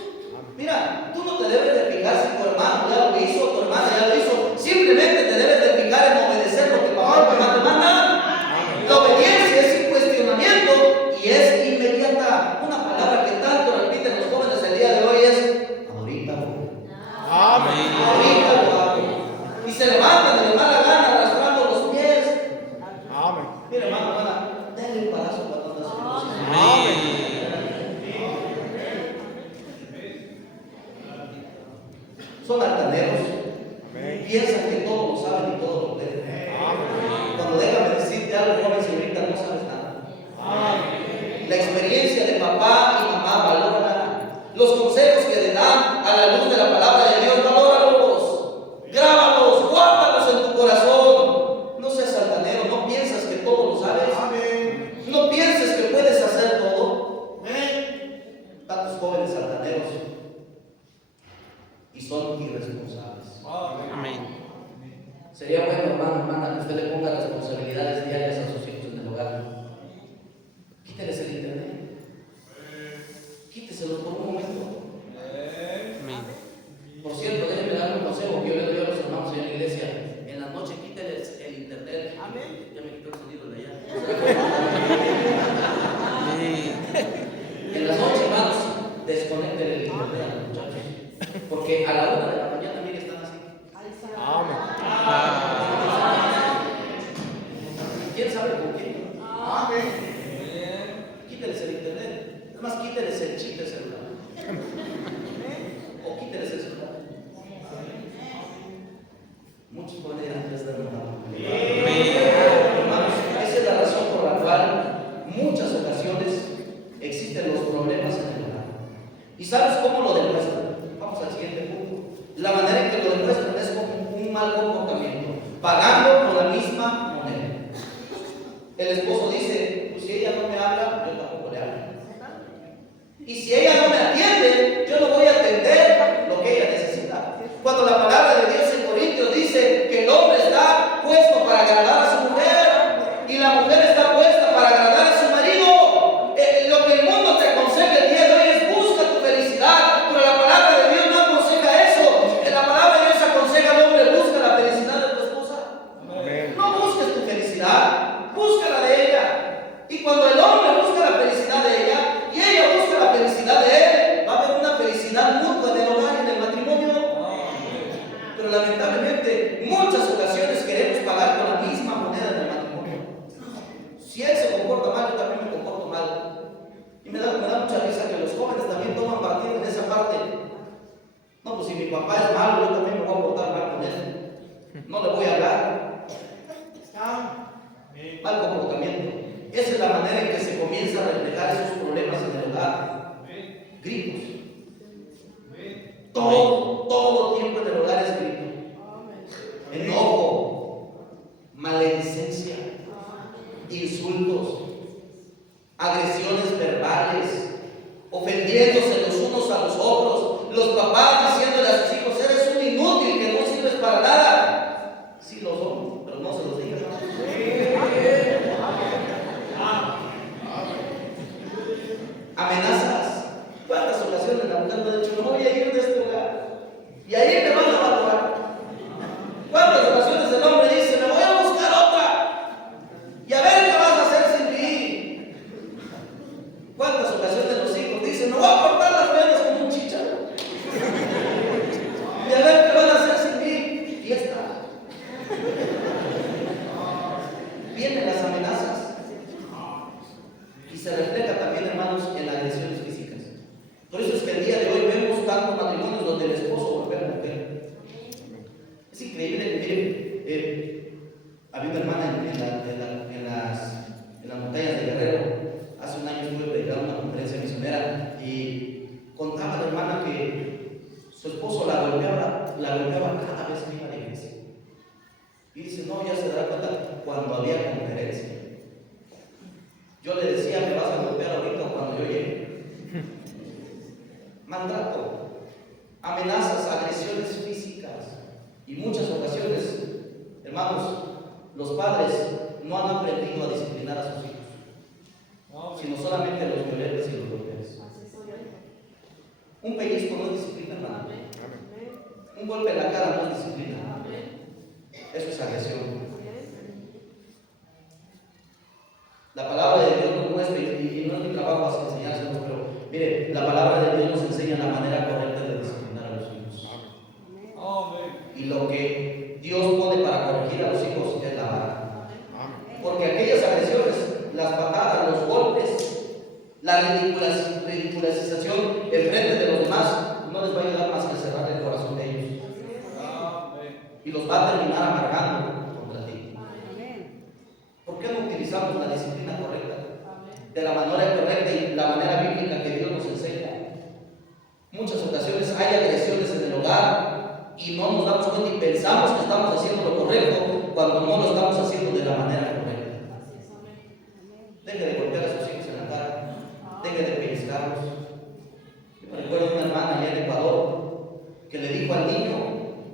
Mira, tú no te debes de fijar si tu hermano ya lo hizo, tu hermana ya lo hizo. Simplemente te debes de fijar en obedecer lo que papá y mamá te mandan. La obediencia es sin cuestionamiento y es inmediata. Una palabra que tanto repiten los jóvenes el día de hoy es ahorita, ahorita lo hago. Y se levantan de mala gana arrastrando los pies. Mira, hermano, hermana, denle un palazo cuando andas en los son altaneros, piensan que todo lo saben y todo lo pueden. Cuando déjame decirte algo, joven señorita, no sabes nada. La experiencia de papá y mamá, valórala. Los consejos que le dan a la luz de la palabra de Dios, valóralos, grábalos, guárdalos en tu corazón. No seas altanero, no piensas que todo lo sabes. No pienses que puedes hacer todo. Tantos jóvenes altaneros y son irresponsables. Sería bueno, hermano, hermana, que usted le ponga responsabilidades diarias a sus hijos en el hogar. Quíteles el internet. Quíteselos por un momento. Por cierto, déjenme darle un consejo que yo le doy a los hermanos en la iglesia. En la noche quíteles el internet. Ya me quitó el sonido de allá. En la noche, hermanos, desconecten el internet a los muchachos. Porque a la 1 de la mañana, mire, están así. ¿Quién sabe con quién? Quíteles el internet. Además, quíteles el chip de celular. O quíteles el celular. Muchos jóvenes ya están enojados. Hermanos, esa es la razón por la cual muchas ocasiones existen los problemas en el hogar. ¿Y sabes cómo lo demuestran? Vamos al siguiente punto. La manera en que lo demuestran es con un mal comportamiento, pagando con la misma moneda. El esposo dice, pues si ella no me habla, yo tampoco le hablo. Y si ella no me atiende, yo no voy a atender lo que ella necesita. Cuando la palabra de Dios en Corintios dice que el hombre está puesto para agradar a su mujer y la mujer está puesta para agradar a su marido, lo que el mundo te aconseja el día de hoy es busca tu felicidad, pero la palabra de Dios no aconseja eso. La palabra de Dios aconseja al hombre, busca la felicidad de tu esposa. No busques tu felicidad, búscala de ella. Y cuando el hombre busca la felicidad de ella y ella busca la felicidad de él, va a haber una felicidad mutua en el hogar y en el matrimonio. Pero lamentablemente, muchas ocasiones queremos pagar con la misma moneda en el matrimonio. Si él se comporta mal, yo también me comporto mal. Y me da mucha risa que los jóvenes también toman partido en esa parte. No, pues si mi papá es malo, yo también me voy a portar mal con él. No le voy a hablar. Mal comportamiento. Esa es la manera en que se comienza a reflejar esos problemas en el hogar. Gritos. Todo tiempo en el hogar es grito. Enojo, maledicencia, insultos, agresiones verbales, ofendiéndose los unos a los otros, los papás diciéndole a sus hijos, eres un inútil que no sirves para nada. Sí lo son, pero no se los digan. Amenazas. ¿Cuántas ocasiones la mujer me ha dicho, no voy a ir de este hogar? Y ahí me van a valorar. ¿Cuántas ocasiones el hombre dice, me voy a buscar otra? Y a ver qué vas a hacer sin mí. ¿Cuántas ocasiones los hijos dicen, me voy a cortar las venas como un chícharo? Y a ver qué van a hacer sin mí. Fiesta. Vienen las amenazas. Y se refleja también, hermanos, en las agresiones físicas. Por eso es que el día de hoy vemos tantos matrimonios donde el esposo golpea a la mujer. Es increíble. Miren, había una hermana en las montañas de Guerrero. Hace un año estuve predicando una conferencia misionera y contaba la hermana que su esposo la golpeaba cada vez que iba a la iglesia. Y dice, no, ya se dará cuenta cuando había conferencia. Yo le decía, me vas a golpear ahorita cuando yo llegue. Maltrato, amenazas, agresiones físicas. Y muchas ocasiones, hermanos, los padres no han aprendido a disciplinar a sus hijos, sino solamente los violentos y los golpes. Un pellizco no es disciplina, hermano. Un golpe en la cara no es disciplina. Eso es agresión. La palabra de Dios nos muestra, y no es mi trabajo enseñárselos, pero mire, la palabra de Dios nos enseña la manera correcta de disciplinar a los hijos. Y lo que Dios pone para corregir a los hijos es la vara. Porque aquellas agresiones, las patadas, los golpes, la ridiculización en frente de los demás, no les va a ayudar más que cerrar el corazón de ellos. Y los va a terminar amargando contra ti. ¿Por qué no utilizamos la disciplina correcta? De la manera correcta y la manera bíblica que Dios nos enseña. Muchas ocasiones hay agresiones en el hogar y no nos damos cuenta y pensamos que estamos haciendo lo correcto cuando no lo estamos haciendo de la manera correcta. Deje de golpear a sus hijos en la cara, deje de pellizcarlos. Yo me recuerdo de una hermana allá en Ecuador que le dijo al niño,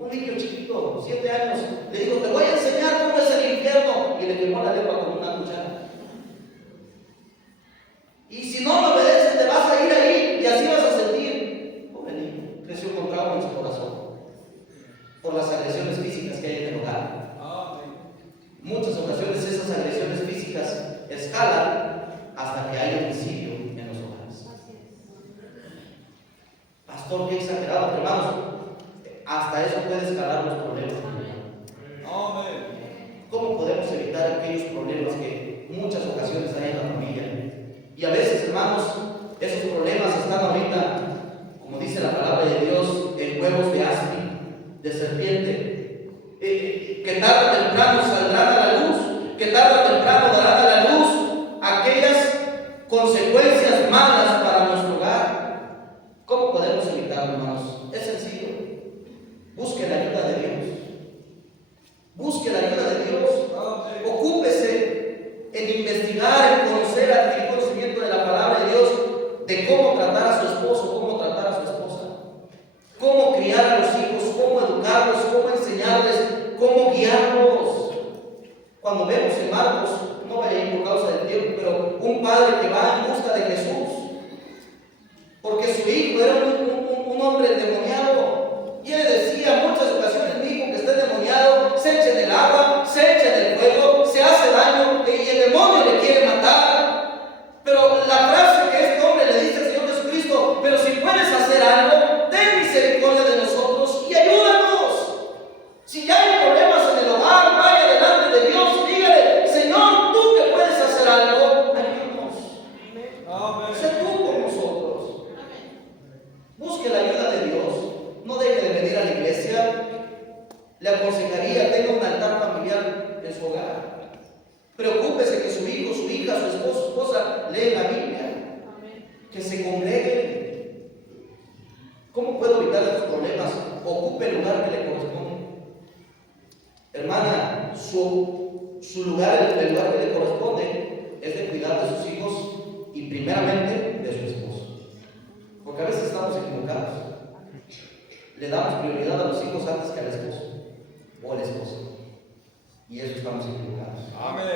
un niño chiquito, 7 años, le dijo, te voy a enseñar cómo es el infierno, y le quemó la lengua con una cuchara. Y si no me obedeces, te vas a ir ahí y así vas a sentir. Pobre niño, creció con trauma en su corazón por las agresiones físicas que hay en el hogar. Muchas ocasiones esas agresiones físicas escalan hasta que hay homicidio en los hogares. Pastor, qué exagerado, hermanos. Hasta eso puede escalar los problemas. ¿Cómo podemos evitar aquellos problemas que muchas ocasiones hay en la familia? Y a veces, hermanos, esos problemas están ahorita, como dice la palabra de Dios, en huevos de aspi, de serpiente, que tarde o temprano saldrán a la luz, que tarde o temprano darán a la luz aquellas consecuencias malas para nuestro hogar. ¿Cómo podemos evitarlo, hermanos? Es sencillo. Busque la ayuda de Dios. Busque la ayuda de Dios. Ocúpese en investigar, en conocer, adquirir conocimiento de la palabra de Dios, de cómo tratar a su esposo, cómo tratar a su esposa, cómo criar a los hijos, cómo educarlos, cómo enseñarles, cómo guiarlos. Cuando vemos en Marcos, no vaya a ir por causa del tiempo, pero un padre que va en busca de Jesús, porque su hijo era un hombre endemoniado. Y él decía muchas ocasiones, mi hijo que está endemoniado, se echa en el agua, se echa en el fuego, se hace daño y el demonio le quiere matar. Pero la frase que este hombre le dice al Señor Jesucristo, pero si puedes hacer algo, ten misericordia de nosotros y ayúdanos. Si ya hay problemas en el hogar, vaya delante de Dios y dígale, Señor, tú que puedes hacer algo, ayúdanos. Sé tú con nosotros. Busque la ayuda de Dios. No deje de venir a la iglesia. Le aconsejaría, tenga un altar familiar en su hogar. Preocúpese que su hijo, su hija, su esposo, su esposa lee la Biblia. Que se congreguen. ¿Cómo puedo evitar estos problemas? Ocupe el lugar que le corresponde. Hermana, su lugar, el lugar que le corresponde es de cuidar de sus hijos primeramente de su esposo. Porque a veces estamos equivocados. Le damos prioridad a los hijos antes que al esposo o a la esposa. Y eso estamos equivocados. Amén.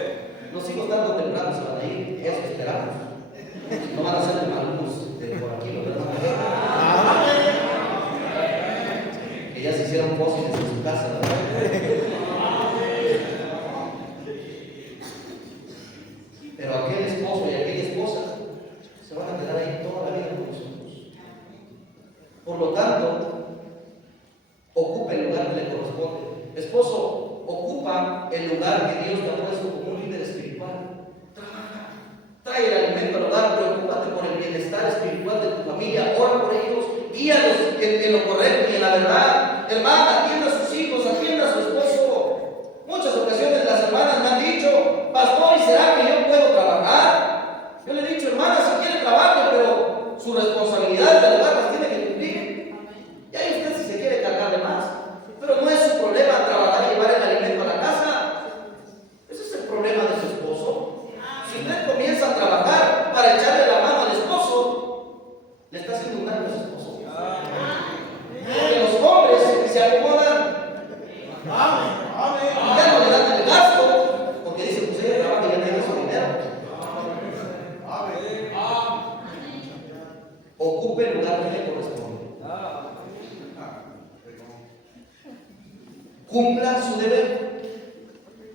Los hijos tarde o temprano se van a ir, eso esperamos. No van a ser de malos de por aquí, ¿verdad? Que ya se hicieron fósiles en su casa, ¿verdad? Pero aquel esposo y aquella esposa se van a quedar ahí toda la vida con nosotros. Por lo tanto, ocupe el lugar que le corresponde. Esposo, ocupa el lugar que Dios te ha puesto como un líder espiritual. Trabaja, trae el alimento al hogar, preocúpate por el bienestar espiritual de tu familia, ora por ellos, guíalos en lo correcto y en la verdad. Hermana, atienda a sus hijos, atienda a su esposo. Muchas ocasiones las hermanas me han dicho, pastor, ¿y será que yo puedo trabajar? Yo le he dicho, hermana, si quiere trabaje, pero su responsabilidad del hogar las tiene que cumplir. Y ahí usted si se quiere cargar de más. Pero no es su problema trabajar y llevar el alimento a la casa. Ese es el problema de su esposo. Si usted comienza a trabajar para echarle la mano al esposo, le está haciendo un daño a su esposo. Porque los hombres se acomodan, ya no le dan el gasto, porque dicen, pues ella trabaja y ya tiene su dinero. Ocupe el lugar que le corresponde. Cumpla su deber.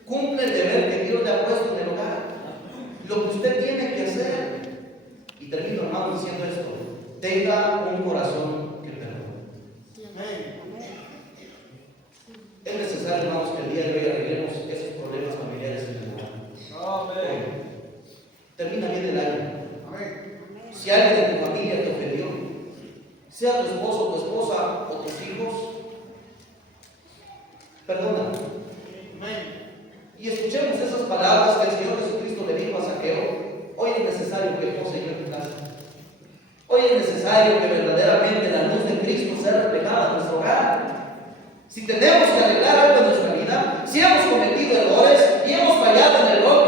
Cumple el deber que Dios le ha puesto en el hogar. Lo que usted tiene que hacer. Y termino, hermano, diciendo esto. Tenga un corazón que perdone. Es necesario, hermanos, que el día de hoy arreglemos esos problemas familiares en el hogar. Termina bien el año. Si alguien de tu familia te ofendió, sea tu esposo, tu esposa o tus hijos, perdona. Y escuchemos esas palabras que el Señor Jesucristo le dijo a Zaqueo. Hoy es necesario que José llegue a tu casa. Hoy es necesario que verdaderamente la luz de Cristo sea reflejada en nuestro hogar. Si tenemos que arreglar algo en nuestra vida, si hemos cometido errores y hemos fallado en el rol